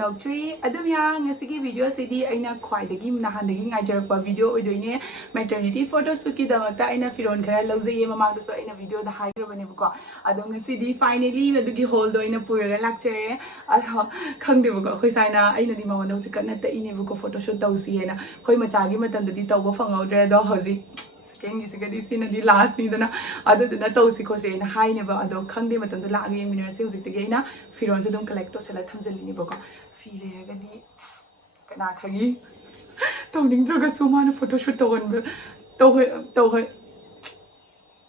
Noctree, Adamia, Nasiki video city, Aina quite a game, Nahanding, I jerk video with doing maternity photo suki, the Taina Firon, Lozi, Mamma, so in a video, the higher when you go. I don't see finally with the hold in a poor lecture. I can't do a Hoisana, I know the moment to connect the in a book of photoshoot, Siena, Hoimachagi, and the detail of out there, the Hosi. Can you see this in the last neither other than a tosicos in high never other candy, but on the lagi minerals again, Firon don't collect to sell a Tanzalini book. Feel a Kanakagi. Toning drug a suman photoshoot to her.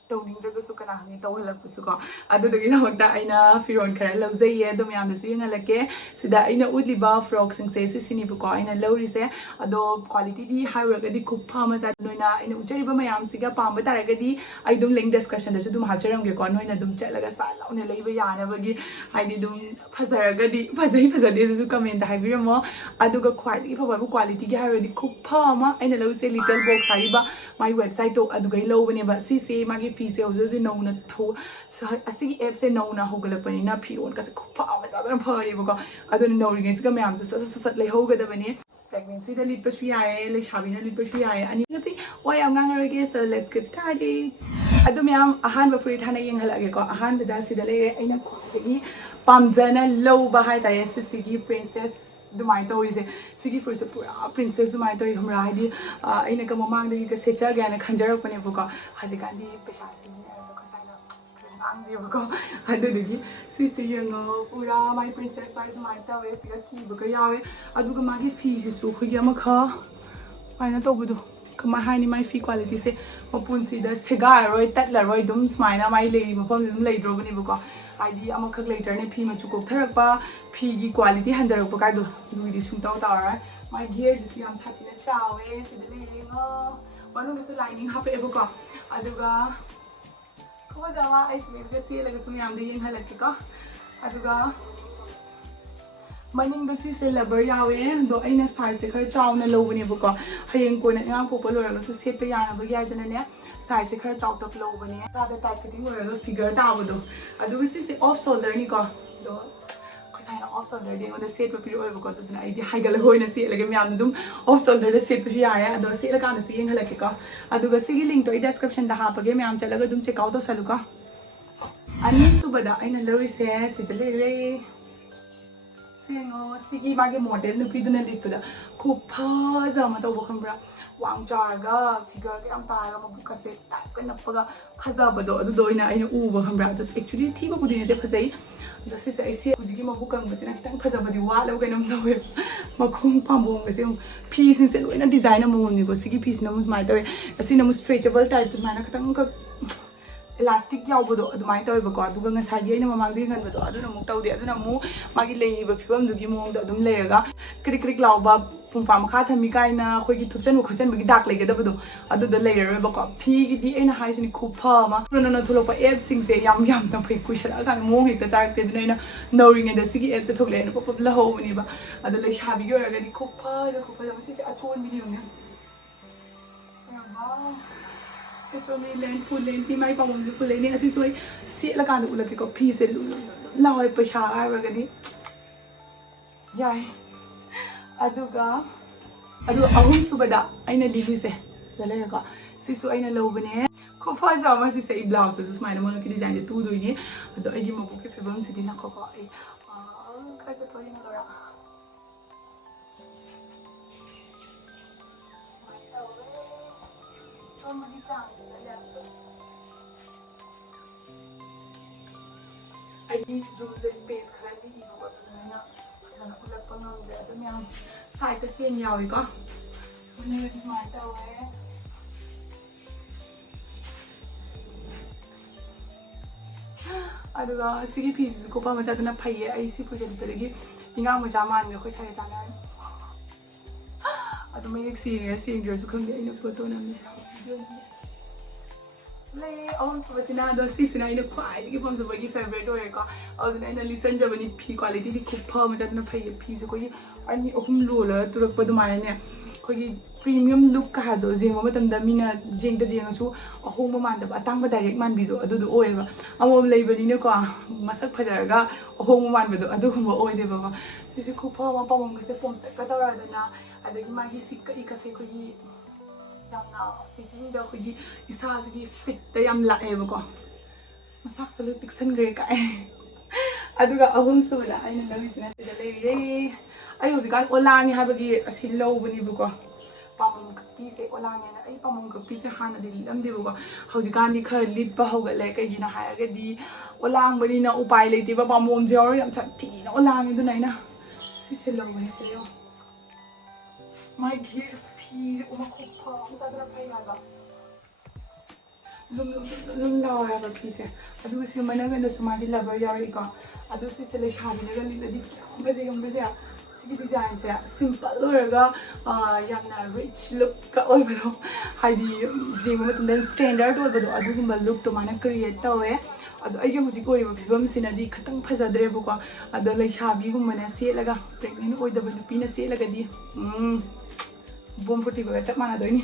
Toning drug a sukana, Tola Pusuka. Other than that, I know Firon Carello, Zay, the Miam, the Sina Lake, so that in a Woodliba frogs and says Sinibuka in a low say, although quality high regadi cook palmas at Nuna in Ucheriba Mayam Siga Palm, but I don't link discussion as to do Hacharam Gekon in a dum chelaga sala on a labor yana, I did Pazaragadi, Pazay to come in the Haviramo, Aduga quality already cook palma and a low say Littlebox Haiba, my website to Aduga low whenever CC Maggie. Feels known at two. So I see apps and no Hogalapanina P1 because a couple of other party because I don't know against Gamam to suddenly Hoga the Vene. Pregnancy, the lip pastry, like having a lip pastry, and you think, why I'm going against, so let's get started. I do mean a hand before it, Hannah Yangalaka, a hand with us in the lady in a quantity. Pamzana, low behind the SCG princess. The Maito is a city for Princess Maito Humradi in a Kamamang that you can sit again and conjure up on a book. Hazikandi, Peshas, as a Cosana. I did Sissy, you know, Ura, my princess by Maito is a key book. I do Magi fees so Yamaka. I not over to come behind my fee quality say, Opunsi, the cigar, Roy, Tatler, Roy, Dums, mine, my lady, upon them late drove in book. ID amaka later and P Machuko Therapa, P quality handle Bocado, do this from Tara. My gear is young happy the chow, one of the lining happy evoca. Aduga was our ice makes the seal like some young day in Halatica. Aduga Manning the sea labor yawe, though in a size her chow and a low when book. Hayang Kona young popular to set the yarn of the Yazan. Size her chopped up low when you the type fitting or a figure down. I do this the off shoulder, Nico. Because I know off shoulder, they want to say what you got an idea. I got a hole in a seat like a man, off shoulder, the seat for Shia, and the sailor can see in Halakika. I do a silly link to a description the half again. I'm telling them check out the Saluka. I need to but I know Louis says it a little. Sigi Maggie model, the Piduna Lipuda, Copas, Amatobombra, Wang Jarga, figure Empire, Mokase, Kanapaga, Hazabado, the Doina, and Uber Hambra, actually, Tiba would in the Pazay. The sister I see, would give a book and was in a tank Pazabadi, while I'm going to know it. Macum Pambo was in pieces and when a designer moon, you go Sigi piece, no my way, a cinnamon stretchable type of Manakatanka. Elastic Yabudo, the might of a god, doing a side in a magazine and with other Mutau, the other moo, Maggie lay, but film to give the Dumlega, Crick Lauba, Pumpamata, Mikaina, Hoki to Chen, who sent me dark like a double, other the layer, Rebecca, Pig, the inner high in Kupama, Run to look for eggs, sings a yum yum, don't pay cushion, I can't move it, the dark dinner, knowing in the city eggs to lay in a pop of the hole, neighbor, at the lake shabby girl, the Kupa, the Kupa, I told me. So lane full lane, be my palm full lane, as you say, see like I look like a piece of Law Pasha, I reckon. Yay. Aduga. I do a home subada, I know this is the Lega. Sisu in a low veneer. Copas almost is a blouse, as my monkey designed the two doing it, but I give a book if you won't sit in a cocoa. I need to use the space currently. I'm going to side the chain. Now we go. My I don't know. See pieces go for much than a pie. I see push it again. You know, much a man, which I done. I don't make seeing girls who come in a photo. Lay on for Sinado season. I know quite give them the very favorite work. I was an listen to any P quality could perm at no pay a piece of I need a home roller to look for the mine. ꯑꯩꯈꯣꯏꯒꯤ premium ꯂꯨꯛ ꯀ ꯍꯥꯏꯗꯣ ꯌꯦꯡꯕ ꯃꯇꯝꯗ ꯃꯤꯅ ꯌꯦꯡꯉꯁꯨ ꯑꯍꯣꯡꯕ ꯃꯥꯟꯗꯕ ꯑꯇꯥꯡꯕ ꯗꯥꯏꯔꯦꯛ ꯃꯥꯟꯕꯤꯗꯣ ꯑꯗꯨꯗꯣ ꯑꯣꯏꯌꯦꯕ ꯑꯃꯃꯝ ꯂꯩꯕꯅꯤꯅꯀꯣ ꯃꯁꯛ ꯐꯖꯔꯒ ꯑꯍꯣꯡꯕ ꯃꯥꯟꯕꯗꯣ ꯑꯗꯨꯒꯨꯝꯕ ꯑꯣꯏꯗꯦꯕꯀꯣ ꯁꯤꯁꯦ ꯈꯨꯐ ꯑꯃ ꯄꯥꯝꯕꯣꯝꯒꯁꯦ ꯄꯣꯝꯇꯛꯀ ꯇꯧꯔꯗꯅ ꯑꯗꯒꯤ ꯃꯥꯒꯤ ꯀꯛꯏꯒꯁꯦ ꯑꯩꯈꯣꯏꯒꯤ ꯌꯥꯝꯅ ꯐꯤꯠꯇꯤꯡꯗ ꯑꯩꯈꯣꯏꯒꯤ ꯏꯁꯥꯁꯤꯒꯤ ꯐꯤꯠꯇ ꯌꯥꯝ ꯂꯥꯛꯑꯦꯕꯀꯣ ꯃꯁꯥꯛꯁꯨ ꯂꯣꯏ ꯄꯤꯛꯁꯟꯈ꯭ꯔꯦ ꯀꯥꯏ ꯑꯗꯨꯒ ꯑꯍꯨꯝꯁꯨꯕꯗ ꯑꯩꯅ ꯂꯧꯔꯤꯁꯤꯅ ꯁꯤꯗ ꯂꯩꯔꯦ ꯑꯩ ꯍꯧꯖꯤꯛꯀꯥꯟ ꯑꯣꯂꯥꯡꯉꯦ ꯍꯥꯏꯕꯒꯤ ꯑꯁꯤ ꯂꯧꯕꯅꯦꯕꯀꯣ ꯄꯥꯝꯕꯣꯝ ꯀꯛꯄꯤꯁꯦ ꯑꯣꯂꯥꯡꯉꯦꯅ ꯑꯩ ꯄꯥꯝꯕꯣꯝ ꯀꯛꯄꯤꯁꯦ ꯍꯥꯟꯅꯗꯤ ꯂꯤꯠꯂꯝꯗꯦꯕꯀꯣ ꯍꯧꯖꯤꯛꯀꯥꯟꯗꯤ ꯈꯔ ꯂꯤꯠꯄ ꯍꯧꯒꯠꯂꯦ ꯀꯩꯒꯤꯅꯣ ꯍꯥꯏꯔꯒꯗꯤ ꯑꯣꯂꯥꯡꯕꯅꯤꯅ ꯎꯄꯥꯏ ꯂꯩꯇꯦꯕ ꯄꯥꯝꯕꯣꯝꯁꯦ ꯌꯥꯎꯔꯒ ꯌꯥꯝ ꯁꯥꯊꯤꯅ ꯑꯣꯂꯥꯡꯉꯦ ꯑꯗꯨꯅ ꯑꯩꯅ ꯁꯤꯁꯦ ꯂꯧꯕꯅꯦ ꯁꯤꯗ ꯌꯦꯡꯉꯣ ꯃꯥꯒꯤ ꯐꯤꯁꯦ ꯃꯈꯣꯛ ꯑꯃ ꯆꯥꯗꯅ ꯐꯩ ꯍꯥꯏꯕ ꯂꯨꯝ ꯂꯥꯎꯋꯦ ꯍꯥꯏꯕ ꯐꯤꯁꯦ ꯑꯗꯨꯒ ꯁꯤ ꯃꯅꯪꯒꯟꯗꯁꯨ ꯃꯥꯒꯤ ꯂꯕꯔ ꯌꯥꯎꯔꯤꯀꯣ ꯑꯗꯨ ꯁꯤꯁꯦ ꯂꯩꯁꯥꯕꯤꯅꯒ ꯂꯤꯠꯂꯗꯤ ꯀꯌꯥꯝ ꯐꯖꯩ ꯈꯪꯕꯁꯦ ꯁꯤꯒꯤ ꯗꯤꯖꯥꯏꯟꯁꯦ ꯁꯤꯝꯄꯜ ꯑꯣꯏꯔꯒ ꯌꯥꯝꯅ ꯔꯤꯆ ꯂꯨꯛꯀ ꯑꯣꯏꯕꯗꯣ ꯍꯥꯏꯗꯤ ꯌꯦꯡꯕ ꯃꯇꯝꯗ ꯁ꯭ꯇꯦꯟꯗꯔꯠ ꯑꯣꯏꯕꯗꯣ ꯑꯗꯨꯒꯨꯝꯕ ꯂꯨꯛꯇꯣ ꯃꯥꯅ ꯀ꯭रिꯌꯦꯠ ꯇꯧꯋꯦ ꯑꯗꯣ ꯑꯩꯒꯤ ꯍꯧꯖꯤꯛ ꯑꯣꯏꯔꯤꯕ ꯐꯤꯕꯝꯁꯤꯅꯗꯤ ꯈꯤꯇꯪ ꯐꯖꯗ꯭ꯔꯦꯕꯀꯣ ꯑꯗꯣ ꯂꯩꯁꯥꯕꯤꯒꯨꯝꯕꯅ ꯁꯦꯠꯂꯒ ꯄ꯭ꯔꯦꯒꯅꯦꯟ ꯑꯣꯏꯗꯕ ꯅꯨꯄꯤꯅ ꯁꯦꯠꯂꯒꯗꯤ ꯕꯣꯝ ꯐꯨꯔꯇꯤꯕꯒ ꯆꯞ ꯃꯥꯟꯅꯗꯣꯏꯅꯤ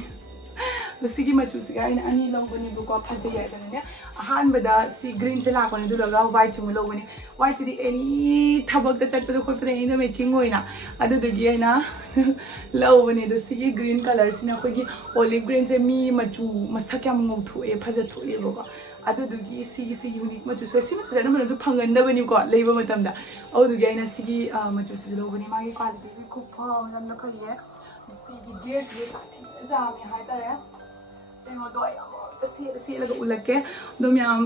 ꯑꯗꯣ ꯁꯤꯒꯤ ꯃꯆꯨꯁꯤꯒ ꯑꯩꯅ ꯑꯅꯤ ꯂꯧꯕꯅꯦꯕꯀꯣ ꯐꯖꯩ ꯍꯥꯏꯗꯅꯅꯦ ꯑꯍꯥꯟꯕꯗ ꯁꯤ ꯒ꯭ꯔꯤꯟꯁꯦ ꯂꯥꯛꯄꯅꯦ ꯑꯗꯨꯗꯨꯒ ꯋꯥꯏꯠꯁꯤ ꯑꯃꯨꯛ ꯂꯧꯕꯅꯦ ꯋꯥꯏꯠꯁꯤꯗꯤ ꯑꯦꯅꯤ ꯊꯕꯛꯇ ꯆꯠꯄꯗ ꯈꯣꯠꯄꯗ ꯑꯦꯅꯤꯗ ꯃꯦꯆꯤꯡ ꯑꯣꯏꯅ ꯑꯗꯨꯗꯨꯒꯤ ꯑꯩꯅ ꯂꯧꯕꯅꯦ ꯑꯗꯣ ꯁꯤꯒꯤ ꯒ꯭ꯔꯤन ꯀꯂꯔꯁꯤꯅ ꯑꯩꯈꯣꯏꯒꯤ ꯑꯣꯂꯤꯞ ꯒ꯭ꯔꯤꯟꯁꯦ ꯃꯤ ꯃꯆꯨ ꯃꯁꯛ ꯌꯥꯝ ꯉꯧꯊꯣꯛꯑꯦ ꯐꯖꯊꯣꯛꯑꯦꯕꯀꯣ ꯑꯗꯨꯗꯨꯒꯤ ꯁꯤꯒꯤ ꯌꯨꯅꯤꯛ ꯃꯆꯨꯁꯦ ꯁꯤ ꯃꯆꯨꯁꯦ ꯑꯅꯝꯕꯅꯁꯨ ꯐꯪꯒꯟꯗꯕꯅꯤꯀꯣ ꯂꯩꯕ ꯃꯇꯝꯗ ꯑꯗꯨꯗꯨꯒꯤ ꯑꯩꯅ ꯁꯤꯒꯤ ꯃꯆꯨꯁꯤꯁꯨ ꯂꯧꯕꯅꯤ ꯃꯥꯒꯤ ꯀ꯭ꯋꯥꯂꯤꯇꯤꯁꯤ ꯈꯨꯐ ꯑꯃ ꯌꯥꯝꯅ ꯈꯜꯂꯦ ꯅꯨꯄꯤꯒꯤ ꯒꯦꯔꯁꯤꯁꯨ ꯁꯥꯊꯤꯅ ꯖꯥꯝꯃꯦ ꯍꯥꯏꯇꯥꯔꯦ ꯀꯩꯅꯣꯗꯣ ꯑꯩ ꯑꯃꯨꯛꯇ ꯁꯦꯠꯂꯒ ꯎꯠꯂꯛꯀꯦ ꯑꯗꯣ ꯃꯌꯥꯝ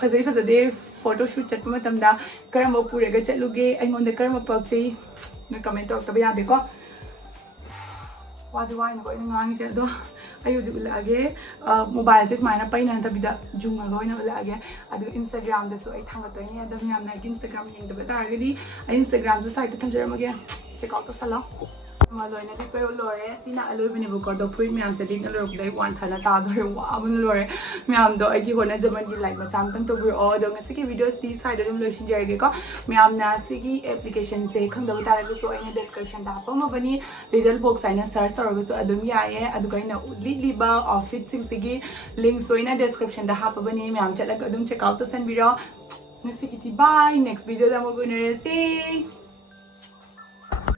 ꯐꯖꯩ ꯐꯖꯗꯦ ꯐꯣꯇꯣ ꯁꯨꯠ ꯆꯠꯄ ꯃꯇꯝꯗ ꯀꯔꯝꯕ ꯄꯨꯔꯒ ꯆꯠꯂꯨꯒꯦ ꯑꯩꯉꯣꯟꯗ ꯀꯔꯝꯕ ꯄꯛꯆꯩ ꯅꯣꯏ ꯀꯃꯦꯟ ꯇꯧꯔꯛꯇꯕ ꯌꯥꯗꯦꯀꯣ ꯋꯥꯗꯤ ꯋꯥꯏꯅꯀꯣ ꯑꯩꯅ ꯉꯥꯡꯉꯤꯁꯦ ꯑꯗꯣ ꯑꯩ ꯍꯧꯖꯤꯛ ꯎꯠꯂꯛꯑꯒꯦ ꯃꯣꯕꯥꯏꯜꯁꯦ ꯁꯨꯃꯥꯏꯅ ꯄꯩꯅ ꯅꯠꯇꯕꯤꯗ ꯖꯨꯡꯉꯒ ꯑꯣꯏꯅ ꯎꯠꯂꯛꯑꯒꯦ ꯑꯗꯨꯒ ꯏꯟꯁꯇꯥꯒ꯭ꯔꯥꯝꯗꯁꯨ ꯑꯩ ꯊꯥꯡꯒꯠꯇꯣꯏꯅꯦ ꯑꯗꯣ ꯃꯌꯥꯝꯅ ꯑꯩꯒꯤ ꯏꯟꯁꯇꯥꯒ꯭ꯔꯥꯝ ꯌꯦꯡꯗꯕ ꯇꯥꯔꯒꯗꯤ ꯑꯩ ꯏꯟꯁꯇꯥꯒ꯭ꯔꯥꯝꯁꯨ ꯁꯥꯏꯠꯇ ꯊꯝꯖꯔꯝꯃꯒꯦ ꯆꯦꯛꯑꯥꯎꯠ ꯇꯧꯁꯜꯂꯣ ꯂꯣꯏꯅ ꯂꯤꯠꯄ ꯂꯣꯏꯔꯦ ꯁꯤꯅ ꯑꯂꯣꯏꯕꯅꯦꯕꯀꯣ ꯑꯗꯣ ꯐꯨꯔꯤꯠ ꯃꯌꯥꯝꯁꯦ ꯂꯤꯠꯅ ꯂꯣꯏꯔꯛꯄꯗ ꯑꯩ ꯋꯥꯟꯊꯅ ꯇꯥꯗꯣꯔꯦ ꯋꯥꯕꯅ ꯂꯣꯏꯔꯦ ꯃꯌꯥꯝꯗꯣ ꯑꯩꯒꯤ ꯍꯣꯠꯅꯖꯃꯟꯒꯤ ꯂꯥꯏꯛ ꯃꯆꯥ ꯑꯃꯇꯪ ꯇꯧꯕꯤꯔꯛꯑꯣ ꯑꯗꯣ ꯉꯁꯤꯒꯤ ꯚꯤꯗꯤꯑꯣꯁꯤ ꯁ꯭ꯋꯥꯏꯗ ꯑꯗꯨꯝ ꯂꯣꯏꯁꯤꯟꯖꯔꯒꯦꯀꯣ ꯃꯌꯥꯝꯅ ꯁꯤꯒꯤ ꯑꯦꯄ꯭ꯂꯤꯀꯦꯁꯟꯁꯦ ꯈꯪꯗꯕ ꯇꯥꯔꯒꯁꯨ ꯑꯩꯅ ꯗꯦꯁꯀ꯭ꯔꯤꯞꯁꯟꯗ ꯍꯥꯞꯄꯝꯃꯕꯅꯤ Littlebox ꯍꯥꯏꯅ ꯁꯔꯆ ꯇꯧꯔꯒꯁꯨ ꯑꯗꯨꯝ ꯌꯥꯏꯌꯦ ꯑꯗꯨꯒ ꯑꯩꯅ ꯂꯤꯠꯂꯤꯕ ꯑꯥꯎꯠꯐꯤꯠꯁꯤꯡꯁꯤꯒꯤ ꯂꯤꯡꯛꯁ ꯑꯣꯏꯅ ꯗꯦꯁꯀ꯭ꯔꯤꯞꯁꯟꯗ ꯍꯥꯞꯄꯕꯅꯤ ꯃꯌꯥꯝ ꯆꯠꯂꯒ ꯑꯗꯨꯝ ꯆꯦꯛꯑꯥꯎꯠ ꯇꯧꯁꯟꯕꯤꯔꯣ ꯉꯁꯤꯒꯤꯗꯤ ꯕꯥꯏ ꯅꯦꯛꯁ ꯚꯤꯗꯤꯑꯣꯗ ꯑꯃꯨꯛ ꯎꯅꯔꯁꯤ